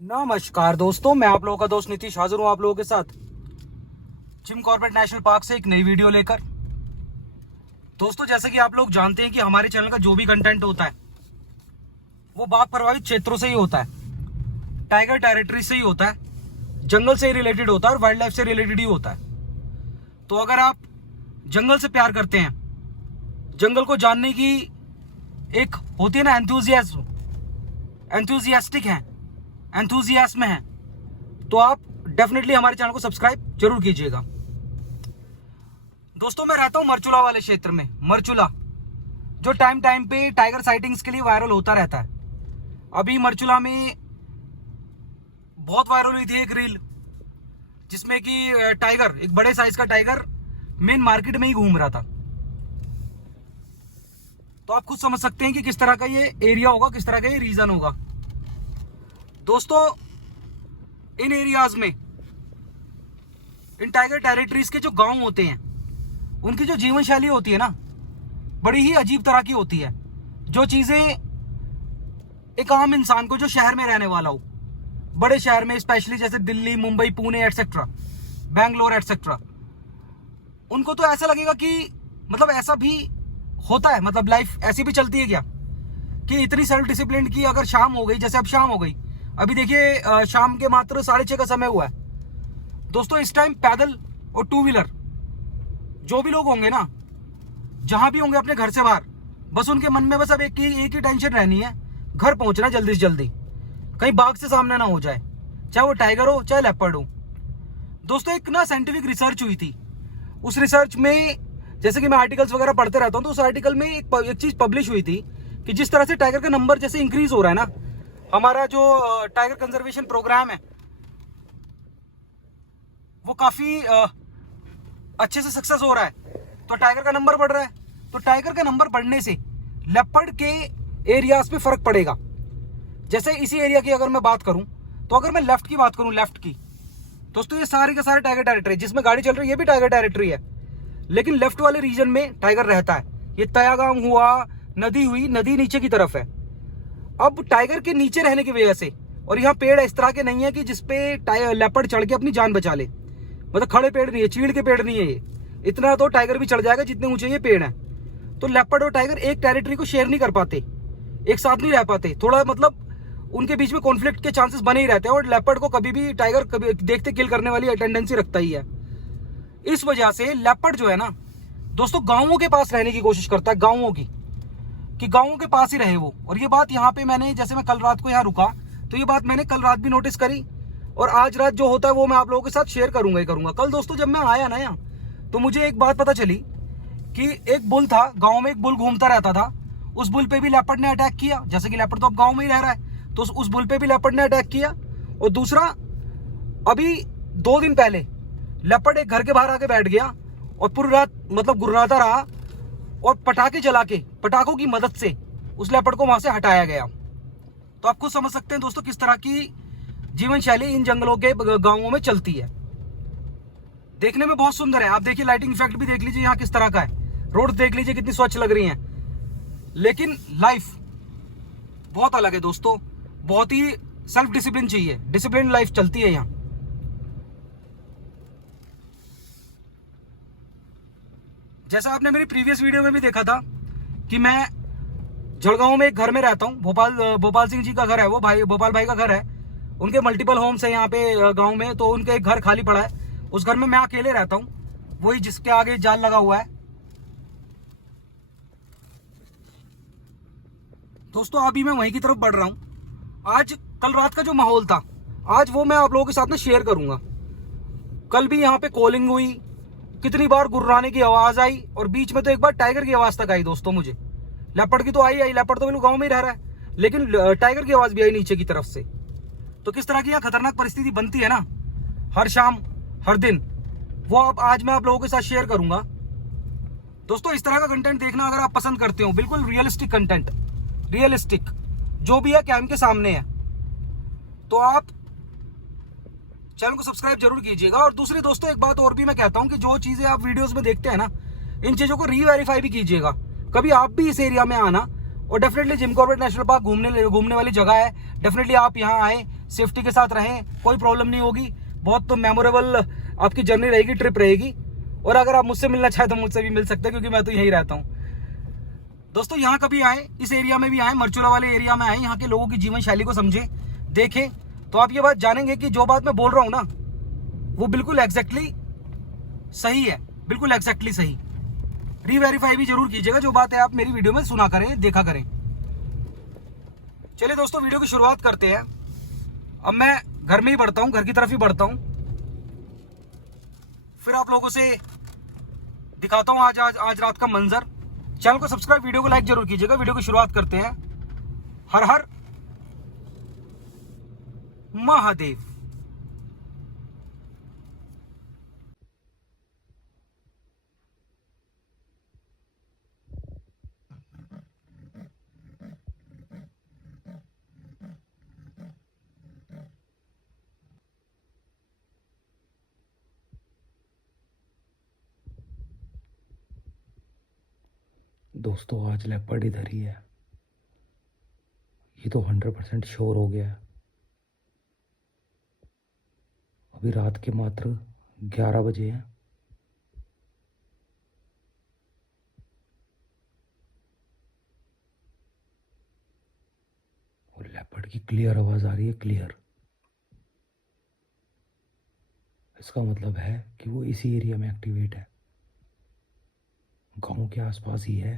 नमस्कार दोस्तों, मैं आप लोगों का दोस्त नीतीश हाजिर हूं आप लोगों के साथ जिम कॉर्बेट नेशनल पार्क से एक नई वीडियो लेकर। दोस्तों, जैसे कि आप लोग जानते हैं कि हमारे चैनल का जो भी कंटेंट होता है वो बाघ प्रभावित क्षेत्रों से ही होता है, टाइगर टेरिटरी से ही होता है, जंगल से रिलेटेड होता है और वाइल्ड लाइफ से रिलेटेड ही होता है। तो अगर आप जंगल से प्यार करते हैं, जंगल को जानने की एक होती है ना एंथुजियास्टिक है, एंथुजियास्म है, तो आप डेफिनेटली हमारे चैनल को सब्सक्राइब जरूर कीजिएगा। दोस्तों, मैं रहता हूं मरचुला वाले क्षेत्र में, मरचुला जो टाइम टाइम पे टाइगर साइटिंग्स के लिए वायरल होता रहता है। अभी मरचुला में बहुत वायरल हुई थी एक रील जिसमें कि टाइगर, एक बड़े साइज का टाइगर मेन मार्केट में ही घूम रहा था। तो आप खुद समझ सकते हैं कि किस तरह का ये एरिया होगा, किस तरह का ये रीजन होगा। दोस्तों, इन एरियाज में, इन टाइगर टेरिटरीज के जो गांव होते हैं, उनकी जो जीवन शैली होती है ना, बड़ी ही अजीब तरह की होती है। जो चीजें एक आम इंसान को, जो शहर में रहने वाला हो, बड़े शहर में स्पेशली जैसे दिल्ली, मुंबई, पुणे एटसेट्रा, बैंगलोर एटसेट्रा, उनको तो ऐसा लगेगा कि मतलब ऐसा भी होता है, मतलब लाइफ ऐसी भी चलती है क्या कि इतनी सेल्फ डिसिप्लिन की अगर शाम हो गई, जैसे अब शाम हो गई, अभी देखिए शाम के मात्र 6:30 का समय हुआ है। दोस्तों, इस टाइम पैदल और टू व्हीलर जो भी लोग होंगे ना, जहां भी होंगे अपने घर से बाहर, बस उनके मन में बस अब एक ही टेंशन रहनी है, घर पहुंचना जल्दी से जल्दी, कहीं बाघ से सामने ना हो जाए, चाहे वो टाइगर हो चाहे लेपर्ड हो। दोस्तों, एक ना साइंटिफिक रिसर्च हुई थी। उस रिसर्च में, जैसे कि मैं आर्टिकल्स वगैरह पढ़ते रहता हूं, तो उस आर्टिकल में एक चीज पब्लिश हुई थी कि जिस तरह से टाइगर का नंबर जैसे इंक्रीज हो रहा है ना, हमारा जो टाइगर कंजर्वेशन प्रोग्राम है वो काफी अच्छे से सक्सेस हो रहा है, तो टाइगर का नंबर बढ़ रहा है। तो टाइगर का नंबर बढ़ने से लेपर्ड के एरियाज पे फर्क पड़ेगा। जैसे इसी एरिया की अगर मैं बात करूं, तो अगर मैं लेफ्ट की बात करूं, लेफ्ट की, दोस्तों ये सारे के सारे टाइगर टेरिटरी, जिसमें गाड़ी चल रही है ये भी टाइगर टेरिटरी है, लेकिन लेफ्ट वाले रीजन में टाइगर रहता है। ये तयागाम हुआ, नदी हुई, नदी नीचे की तरफ है। अब टाइगर के नीचे रहने की वजह से, और यहाँ पेड़ इस तरह के नहीं है कि जिसपे लेपर्ड चढ़ के अपनी जान बचा ले, मतलब खड़े पेड़ नहीं है, चीड़ के पेड़ नहीं है ये, इतना तो टाइगर भी चढ़ जाएगा जितने ऊंचे ये पेड़ है। तो लेपर्ड और टाइगर एक टेरिटरी को शेयर नहीं कर पाते, एक साथ नहीं रह पाते, थोड़ा मतलब उनके बीच में कॉन्फ्लिक्ट के चांसेस बने ही रहते हैं, और लेपर्ड को कभी भी टाइगर कभी देखते किल करने वाली टेंडेंसी रखता ही है। इस वजह से लेपर्ड जो है ना दोस्तों, गांवों के पास रहने की कोशिश करता है, गांवों की, कि गांवों के पास ही रहे वो। और ये बात यहाँ पे मैंने, जैसे मैं कल रात को यहाँ रुका, तो ये बात मैंने कल रात भी नोटिस करी, और आज रात जो होता है वो मैं आप लोगों के साथ शेयर करूंगा ही करूंगा। कल दोस्तों जब मैं आया ना यहाँ, तो मुझे एक बात पता चली कि एक बुल था गाँव में, एक बुल घूमता रहता था, उस बुल पे भी लेपर्ड ने अटैक किया। जैसे कि लेपर्ड तो अब गाँव में ही रह रहा है, तो उस बुल पे भी लेपर्ड ने अटैक किया। और दूसरा, अभी 2 दिन पहले लेपर्ड एक घर के बाहर आके बैठ गया और पूरी रात मतलब गुर्राता रहा, और पटाखे जला के, पटाखों की मदद से उस लेपर्ड को वहां से हटाया गया। तो आप खुद समझ सकते हैं दोस्तों किस तरह की जीवन शैली इन जंगलों के गांवों में चलती है। देखने में बहुत सुंदर है, आप देखिए लाइटिंग इफेक्ट भी देख लीजिए यहाँ किस तरह का है, रोड देख लीजिए कितनी स्वच्छ लग रही हैं, लेकिन लाइफ बहुत अलग है दोस्तों। बहुत ही सेल्फ डिसिप्लिन चाहिए, डिसिप्लिन लाइफ चलती है यहाँ। जैसा आपने मेरी प्रीवियस वीडियो में भी देखा था कि मैं जलगांव में एक घर में रहता हूँ, भोपाल सिंह जी का घर है वो, भोपाल भाई का घर है, उनके मल्टीपल होम्स है यहाँ पे गांव में, तो उनके एक घर खाली पड़ा है, उस घर में मैं अकेले रहता हूँ, वही जिसके आगे जाल लगा हुआ है। दोस्तों, अभी मैं वहीं की तरफ बढ़ रहा हूँ। आज कल रात का जो माहौल था, आज वो मैं आप लोगों के साथ में शेयर करूंगा। कल भी यहाँ पे कॉलिंग हुई, कितनी बार गुर्राने की आवाज आई, और बीच में तो एक बार टाइगर की आवाज तक आई दोस्तों मुझे। लेपर्ड की तो आई, लेपर्ड तो बिल्कुल गांव में ही रह रहा है, लेकिन टाइगर की आवाज भी आई नीचे की तरफ से। तो किस तरह की यहाँ खतरनाक परिस्थिति बनती है ना हर शाम हर दिन, वो आज मैं आप लोगों के साथ शेयर करूंगा। दोस्तों, इस तरह का कंटेंट देखना अगर आप पसंद करते हो, बिल्कुल रियलिस्टिक कंटेंट, रियलिस्टिक जो भी है कैम के सामने है, तो आप चैनल को सब्सक्राइब जरूर कीजिएगा। और दूसरी दोस्तों, एक बात और भी मैं कहता हूं कि जो चीजें आप वीडियोस में देखते हैं ना, इन चीजों को रीवेरीफाई भी कीजिएगा। कभी आप भी इस एरिया में आना, और definitely Jim Corbett national park घूमने वाली जगह है, डेफिनेटली आप यहाँ आए, सेफ्टी के साथ रहें, कोई प्रॉब्लम नहीं होगी। बहुत तो मेमोरेबल आपकी जर्नी रहेगी, ट्रिप रहेगी। और अगर आप मुझसे मिलना चाहें तो मुझसे भी मिल सकते हैं, क्योंकि मैं तो यहीं रहता हूँ। दोस्तों यहाँ कभी आए, इस एरिया में भी आए, मरचूला वाले एरिया में आए, यहाँ के लोगों की जीवन शैली को समझें, देखें, तो आप ये बात जानेंगे कि जो बात मैं बोल रहा हूँ ना, वो बिल्कुल एग्जैक्टली सही है, बिल्कुल एग्जैक्टली सही। रीवेरीफाई भी जरूर कीजिएगा जो बात है आप मेरी वीडियो में सुना करें, देखा करें। चलिए दोस्तों, वीडियो की शुरुआत करते हैं। अब मैं घर में ही बढ़ता हूँ, घर की तरफ ही बढ़ता हूँ, फिर आप लोगों से दिखाता हूँ आज रात का मंजर। चैनल को सब्सक्राइब, वीडियो को लाइक जरूर कीजिएगा। वीडियो की शुरुआत करते हैं। हर हर महादेव। दोस्तों आज लेपर्ड इधर ही है, ये तो 100% श्योर हो गया है। अभी रात के मात्र 11 बजे हैं। और लेपर्ड की क्लियर आवाज आ रही है, क्लियर। इसका मतलब है कि वो इसी एरिया में एक्टिवेट है, गांव के आसपास ही है।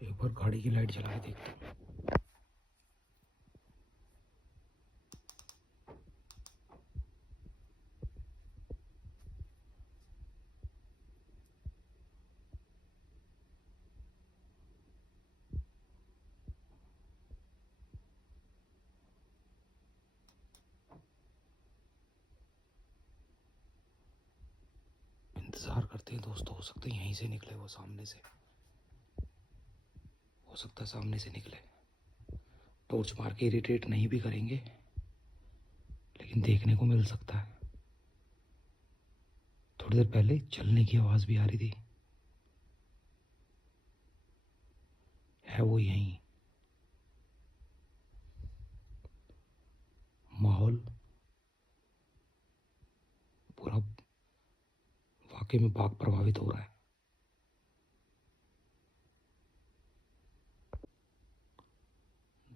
एक बार गाड़ी की लाइट जला के देखते हैं। इंतजार करते हैं दोस्तों, हो सकता है यहीं से निकले, वो सामने से, हो सकता है सामने से निकले। टॉर्च मार के इरिटेट नहीं भी करेंगे, लेकिन देखने को मिल सकता है। थोड़ी देर पहले चलने की आवाज भी आ रही थी, है वो यहीं। माहौल पूरा वाकई में बाघ प्रभावित हो रहा है।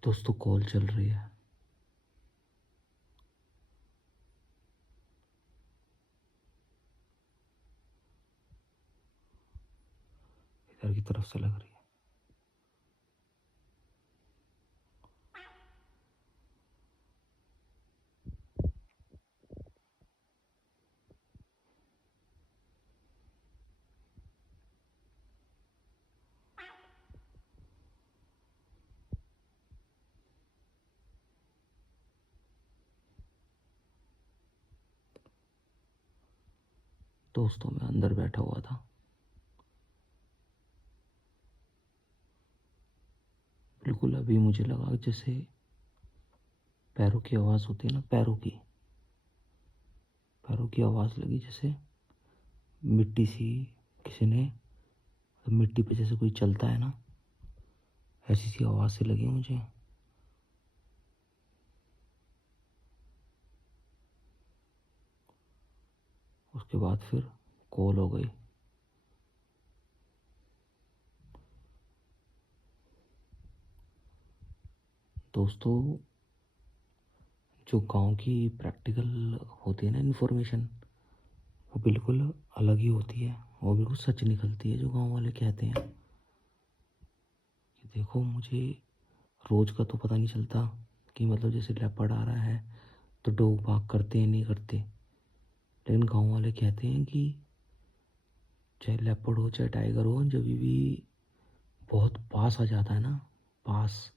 दोस्तों कॉल चल रही है। इधर की तरफ से लग रही है। दोस्तों मैं अंदर बैठा हुआ था, बिल्कुल अभी मुझे लगा जैसे पैरों की आवाज़ होती है ना, पैरों की आवाज़ लगी, जैसे मिट्टी सी किसी ने, तो मिट्टी पे जैसे कोई चलता है ना, ऐसी सी आवाज़ से लगी मुझे। उसके बाद फिर कॉल हो गई। दोस्तों जो गांव की प्रैक्टिकल होती है ना इन्फॉर्मेशन, वो बिल्कुल अलग ही होती है, वो बिल्कुल सच निकलती है। जो गांव वाले कहते हैं कि देखो, मुझे रोज़ का तो पता नहीं चलता कि मतलब जैसे लेपर्ड आ रहा है तो डॉग बाग करते हैं नहीं करते, लेकिन गांव वाले कहते हैं कि चाहे लेपर्ड हो चाहे टाइगर हो, जब भी बहुत पास आ जाता है ना, पास,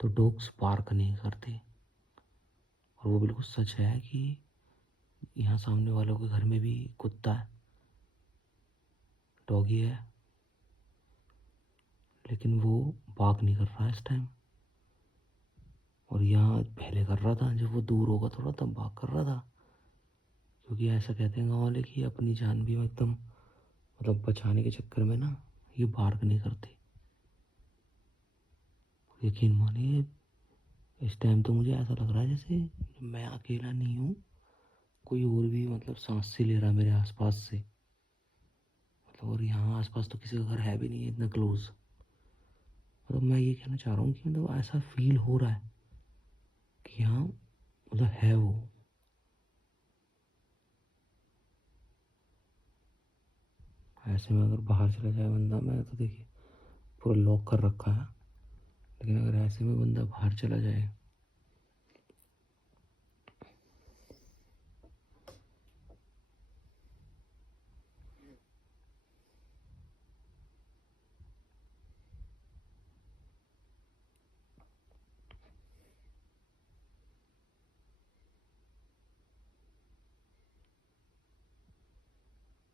तो डॉग्स बार्क नहीं करते। और वो बिल्कुल सच है कि यहाँ सामने वालों के घर में भी कुत्ता है, डॉगी है, लेकिन वो बाग नहीं कर रहा है इस टाइम। और यहाँ पहले कर रहा था, जब वो दूर होगा थोड़ा तब बाग कर रहा था। क्योंकि ऐसा कहते हैं गाँव वाले कि अपनी जान भी एकदम मतलब बचाने के चक्कर में ना ये बार्क नहीं करते। यकीन मानिए इस टाइम तो मुझे ऐसा लग रहा है जैसे मैं अकेला नहीं हूँ, कोई और भी मतलब सांस से ले रहा मेरे आसपास से। मतलब और यहाँ आसपास तो किसी का घर है भी नहीं है इतना क्लोज। मतलब मैं ये कहना चाह रहा हूँ कि मतलब ऐसा फील हो रहा है कि यहाँ मतलब है वो। ऐसे में अगर बाहर चला जाए बंदा, मैं तो देखिए पूरा लॉक कर रखा है, लेकिन अगर ऐसे में बंदा बाहर चला जाए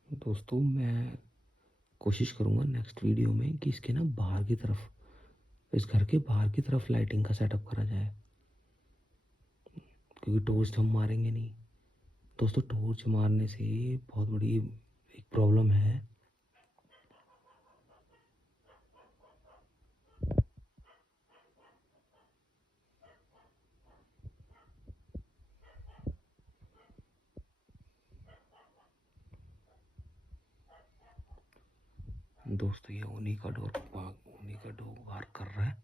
दोस्तों, मैं कोशिश करूँगा नेक्स्ट वीडियो में कि इसके ना बाहर की तरफ, इस घर के बाहर की तरफ लाइटिंग का सेटअप करा जाए। क्योंकि टॉर्च हम मारेंगे नहीं दोस्तों, टॉर्च मारने से बहुत बड़ी एक प्रॉब्लम है। दोस्तों ये उन्हीं का डोर वार कर रहा है,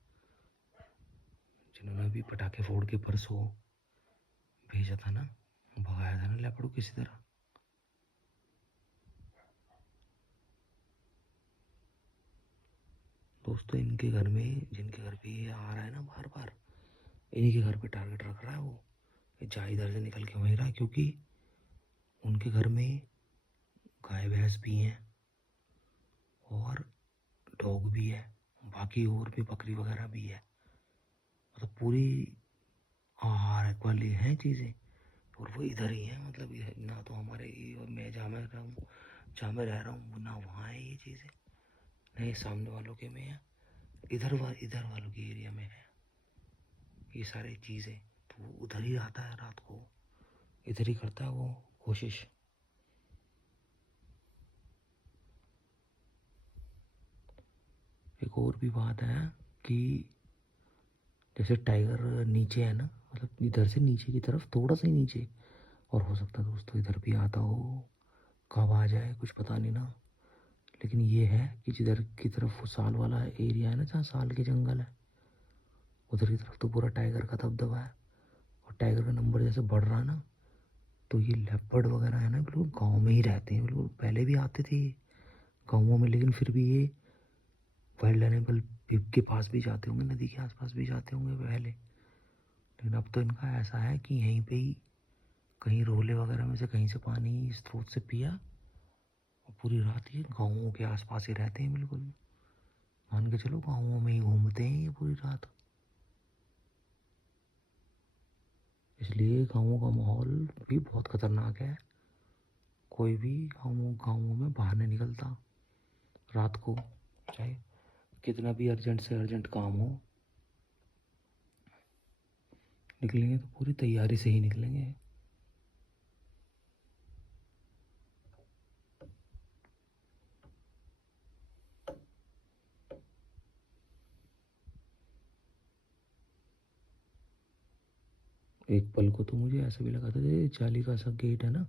जिन्होंने अभी पटाखे फोड़ के परसों भेजा था ना, भगाया था ना लेपड़ को किसी तरह। दोस्तों इनके घर में, जिनके घर पे ये आ रहा है ना बार बार, इन्हीं के घर पे टारगेट रख रहा है वो। ये जा इधर से निकल के वहीं रहा, क्योंकि उनके घर में गाय भैंस भी हैं और डॉग भी है, बाकी और भी बकरी वगैरह भी है। मतलब पूरी आहार वाली हैं चीज़ें, और वो इधर ही है। मतलब ये ना तो हमारे ये, और मैं जहाँ मैं रहा हूँ, जहाँ मैं रह रहा हूँ ना वहाँ है ये चीज़ें, ना ये सामने वालों के में है, इधर वालों के एरिया में है ये सारी चीज़ें। तो वो उधर ही आता है रात को, इधर ही करता है वो कोशिश। एक और भी बात है कि जैसे टाइगर नीचे है ना, मतलब इधर से नीचे की तरफ थोड़ा सा ही नीचे, और हो सकता है दोस्तों इधर भी आता हो, कब आ जाए कुछ पता नहीं ना। लेकिन ये है कि जिधर की तरफ वो साल वाला एरिया है ना, जहाँ साल के जंगल है, उधर की तरफ तो पूरा टाइगर का दबदबा है। और टाइगर का नंबर जैसे बढ़ रहा है ना, तो ये लेपर्ड वगैरह है ना बिल्कुल गाँव में ही रहते हैं। बिल्कुल पहले भी आते थे गाँवों में, लेकिन फिर भी ये वाइल्ड एनिमल के पास भी जाते होंगे, नदी के आसपास भी जाते होंगे पहले। लेकिन अब तो इनका ऐसा है कि यहीं पे ही कहीं रोले वगैरह में से कहीं से पानी स्रोत से पिया, और पूरी रात ये गाँवों के आसपास ही रहते हैं बिल्कुल। मान के चलो गाँवों में ही घूमते हैं ये पूरी रात। इसलिए गाँवों का माहौल भी बहुत खतरनाक है। कोई भी गाँवों में बाहर नहीं निकलता रात को, चाहे कितना भी अर्जेंट से अर्जेंट काम हो। निकलेंगे तो पूरी तैयारी से ही निकलेंगे। एक पल को तो मुझे ऐसा भी लगा था ये जाली का सा गेट है ना,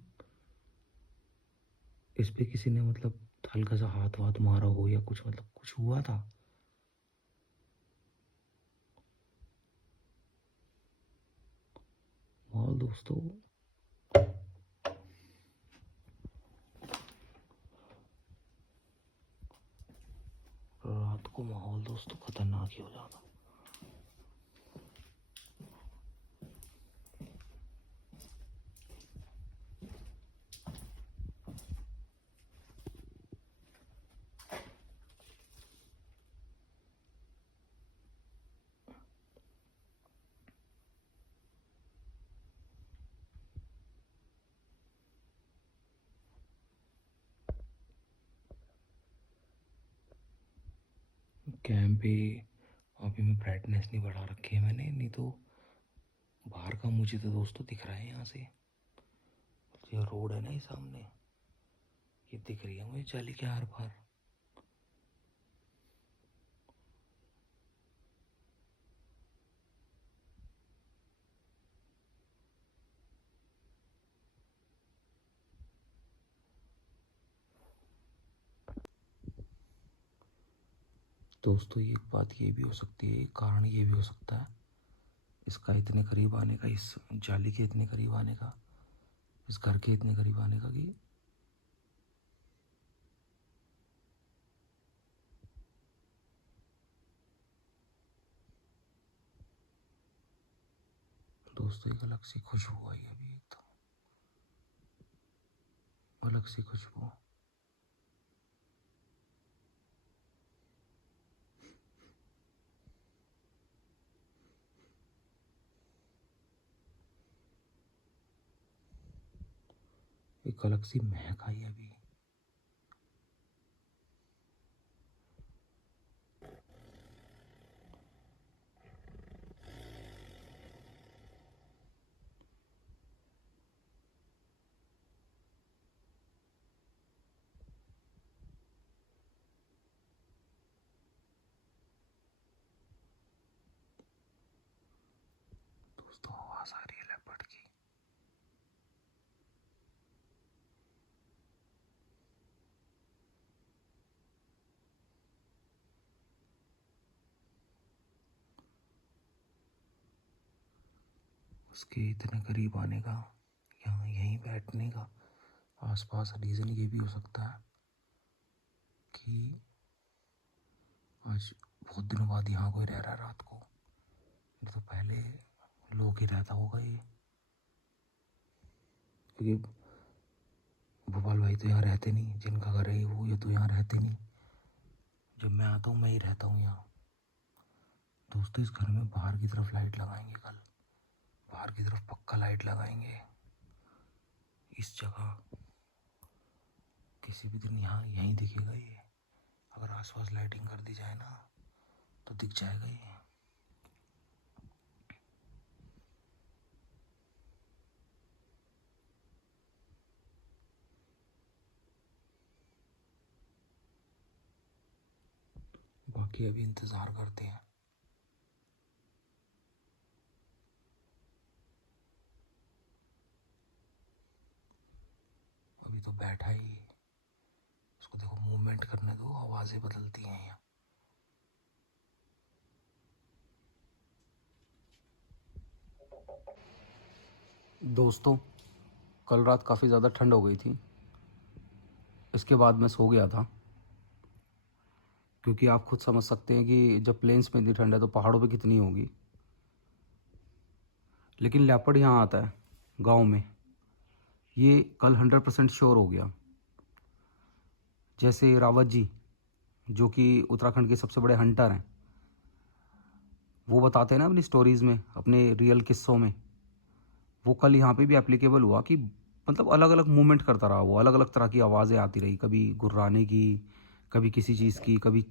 इस पे किसी ने मतलब हल्का सा हाथ वाथ मारा हो या कुछ, मतलब कुछ हुआ था। और दोस्तों रात को माहौल दोस्तों खतरनाक ही हो जाता। कैम पे अभी मैं ब्राइटनेस नहीं बढ़ा रखी है मैंने, नहीं तो बाहर का मुझे तो दोस्तों दिख रहा है यहाँ से। जो रोड है ना ये सामने, ये दिख रही है मुझे जाली के आर पार। दोस्तों एक बात ये भी हो सकती है, एक कारण ये भी हो सकता है इसका इतने करीब आने का, इस जाली के इतने करीब आने का, इस घर के इतने करीब आने का, कि दोस्तों एक अलग सी खुशबू आई अभी, एक तो अलग सी खुशबू। एक अलग सी महक आई अभी। दोस्तों आवाज आ रही है लेपर्ड की। उसके इतने करीब आने का, यहाँ यहीं बैठने का आसपास रीज़न ये भी हो सकता है कि आज बहुत दिनों बाद यहाँ कोई रह रहा है रात को, नहीं तो पहले लोग ही रहता होगा ये, क्योंकि भोपाल भाई तो यहाँ रहते नहीं, जिनका घर है वो ये तो यहाँ रहते नहीं। जब मैं आता हूँ मैं ही रहता हूँ यहाँ। दोस्तों इस घर में बाहर की तरफ लाइट लगाएंगे कल, बाहर की तरफ पक्का लाइट लगाएंगे। इस जगह किसी भी दिन यहाँ यहीं दिखेगा ये, अगर आसपास लाइटिंग कर दी जाए ना तो दिख जाएगा ये। बाकी अभी इंतज़ार करते हैं। अभी तो बैठा ही, उसको देखो मूवमेंट करने दो, आवाज़ें बदलती हैं यहाँ। दोस्तों कल रात काफ़ी ज़्यादा ठंड हो गई थी, इसके बाद मैं सो गया था, क्योंकि आप खुद समझ सकते हैं कि जब प्लेन्स में इतनी ठंड है तो पहाड़ों पे कितनी होगी। लेकिन लेपर्ड यहाँ आता है गांव में, ये कल 100% श्योर हो गया। जैसे रावत जी जो कि उत्तराखंड के सबसे बड़े हंटर हैं, वो बताते हैं ना अपनी स्टोरीज़ में, अपने रियल किस्सों में, वो कल यहाँ पे भी एप्लीकेबल हुआ कि मतलब अलग अलग मूवमेंट करता रहा वो, अलग अलग तरह की आवाज़ें आती रही, कभी गुर्राने की, कभी किसी चीज़ की, कभी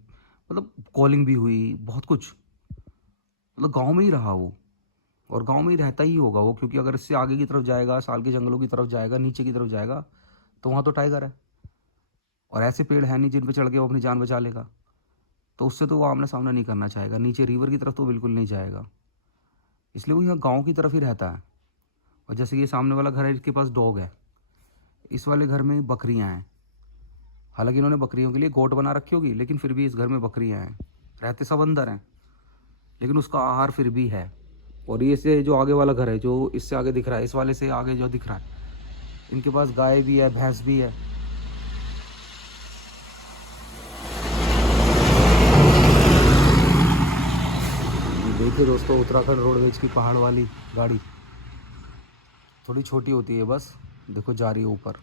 मतलब कॉलिंग भी हुई, बहुत कुछ। मतलब गांव में ही रहा वो, और गांव में ही रहता ही होगा वो, क्योंकि अगर इससे आगे की तरफ जाएगा, साल के जंगलों की तरफ जाएगा, नीचे की तरफ जाएगा, तो वहाँ तो टाइगर है, और ऐसे पेड़ हैं नहीं जिन पे चढ़ के वो अपनी जान बचा लेगा, तो उससे तो वो आमना सामना नहीं करना चाहेगा। नीचे रिवर की तरफ तो बिल्कुल नहीं जाएगा, इसलिए वो यहाँ गाँव की तरफ ही रहता है। और जैसे कि ये सामने वाला घर है, इसके पास डॉग है, इस वाले घर में बकरियां हैं। हालांकि इन्होंने बकरियों के लिए गोट बना रखी होगी, लेकिन फिर भी इस घर में बकरियां हैं। रहते सब अंदर हैं, लेकिन उसका आहार फिर भी है। और ये से जो आगे वाला घर है, जो इससे आगे दिख रहा है, इस वाले से आगे जो दिख रहा है, इनके पास गाय भी है, भैंस भी है। देखिए दोस्तों, उत्तराखंड रोडवेज की पहाड़ वाली गाड़ी थोड़ी छोटी होती है बस, देखो जा रही है ऊपर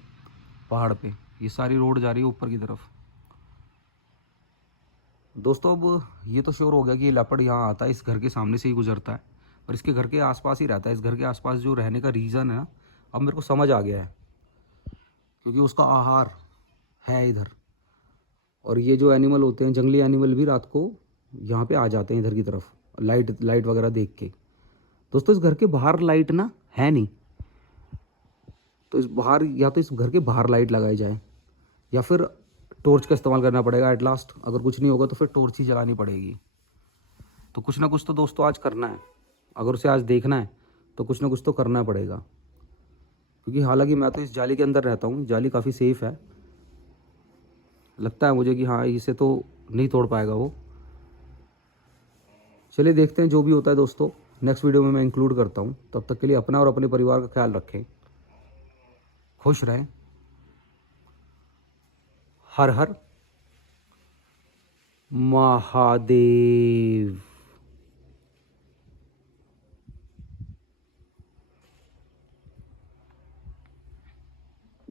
पहाड़ पे, ये सारी रोड जा रही है ऊपर की तरफ। दोस्तों अब ये तो श्योर हो गया कि ये लेपर्ड यहाँ आता है, इस घर के सामने से ही गुजरता है, और इसके घर के आसपास ही रहता है। इस घर के आसपास जो रहने का रीज़न है ना, अब मेरे को समझ आ गया है, क्योंकि उसका आहार है इधर। और ये जो एनिमल होते हैं, जंगली एनिमल भी रात को यहाँ पे आ जाते हैं इधर की तरफ, लाइट लाइट वगैरह देख के। दोस्तों इस घर के बाहर लाइट ना है नहीं, तो इस बाहर या तो इस घर के बाहर लाइट लगाई जाए या फिर टॉर्च का इस्तेमाल करना पड़ेगा एट लास्ट। अगर कुछ नहीं होगा तो फिर टॉर्च ही जलानी पड़ेगी। तो कुछ ना कुछ तो दोस्तों आज करना है, अगर उसे आज देखना है तो कुछ ना कुछ तो करना पड़ेगा। क्योंकि हालांकि मैं तो इस जाली के अंदर रहता हूँ, जाली काफ़ी सेफ़ है, लगता है मुझे कि हाँ इसे तो नहीं तोड़ पाएगा वो। चलिए देखते हैं जो भी होता है दोस्तों, नेक्स्ट वीडियो में मैं इंक्लूड करता हूँ। तब तक के लिए अपना और अपने परिवार का ख्याल रखें, खुश रहें। हर हर महादेव।